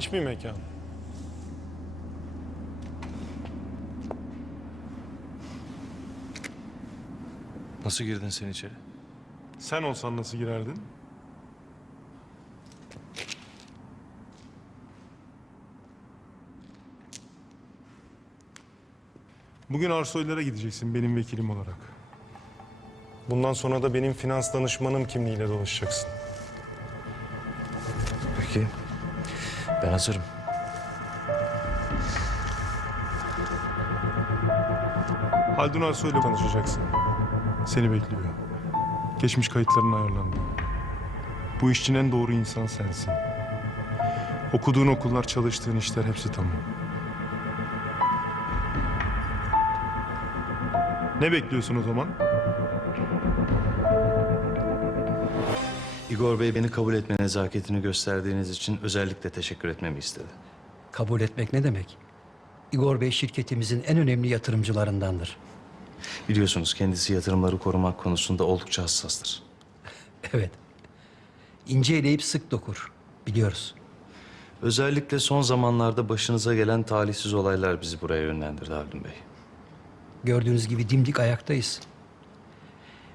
İlginç bir mekan. Nasıl girdin sen içeri? Sen olsan nasıl girerdin? Bugün Arsoylara gideceksin benim vekilim olarak. Bundan sonra da benim finans danışmanım kimliğiyle dolaşacaksın. Peki. Ben hazırım. Haldun Arsoy'la tanışacaksın. Seni bekliyor. Geçmiş kayıtların ayarlandı. Bu iş için en doğru insan sensin. Okuduğun okullar, çalıştığın işler hepsi tamam. Ne bekliyorsun o zaman? Igor Bey beni kabul etme nezaketini gösterdiğiniz için özellikle teşekkür etmemi istedi. Kabul etmek ne demek? Igor Bey şirketimizin en önemli yatırımcılarındandır. Biliyorsunuz kendisi yatırımları korumak konusunda oldukça hassastır. Evet. İnce eleyip sık dokur. Biliyoruz. Özellikle son zamanlarda başınıza gelen talihsiz olaylar bizi buraya yönlendirdi Haldun Bey. Gördüğünüz gibi dimdik ayaktayız.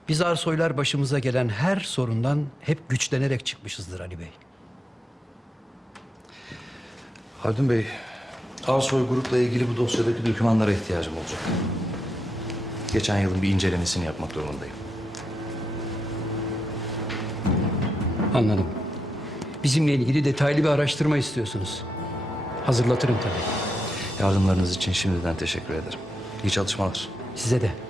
Biz Arsoylar başımıza gelen her sorundan hep güçlenerek çıkmışızdır Ali Bey. Haldun Bey, Arsoy Grup'la ilgili bu dosyadaki dokümanlara ihtiyacım olacak. Geçen yılın bir incelemesini yapmak durumundayım. Anladım. Bizimle ilgili detaylı bir araştırma istiyorsunuz. Hazırlatırım tabii. Yardımlarınız için şimdiden teşekkür ederim. İyi çalışmalar. Size de.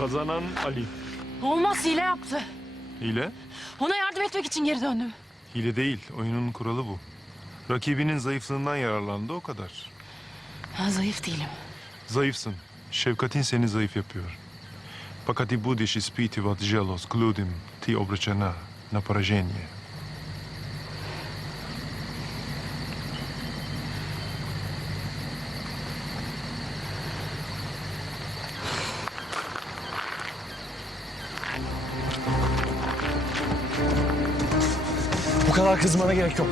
Kazanan Ali. Olmaz hile yaptı. Hile? Ona yardım etmek için geri döndüm. Hile değil. Oyunun kuralı bu. Rakibinin zayıflığından yararlandı o kadar. Ben zayıf değilim. Zayıfsın. Şefkatin seni zayıf yapıyor. Pakati budiš ispitivati želost, gludim, ti obračena, naparaženje. Kadar kızmana gerek yok.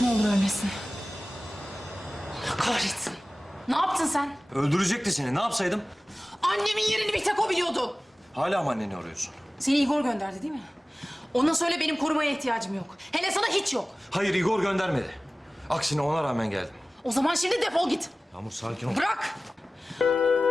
Ne olur ölmesin. Allah kahretsin. Ne yaptın sen? Öldürecekti seni. Ne yapsaydım? Annemin yerini bir tek o biliyordu. Hala mı anneni arıyorsun? Seni Igor gönderdi değil mi? Ona söyle benim korumaya ihtiyacım yok. Hele sana hiç yok. Hayır Igor göndermedi. Aksine ona rağmen geldim. O zaman şimdi defol git. Yağmur sakin ol. Bırak. Thank you.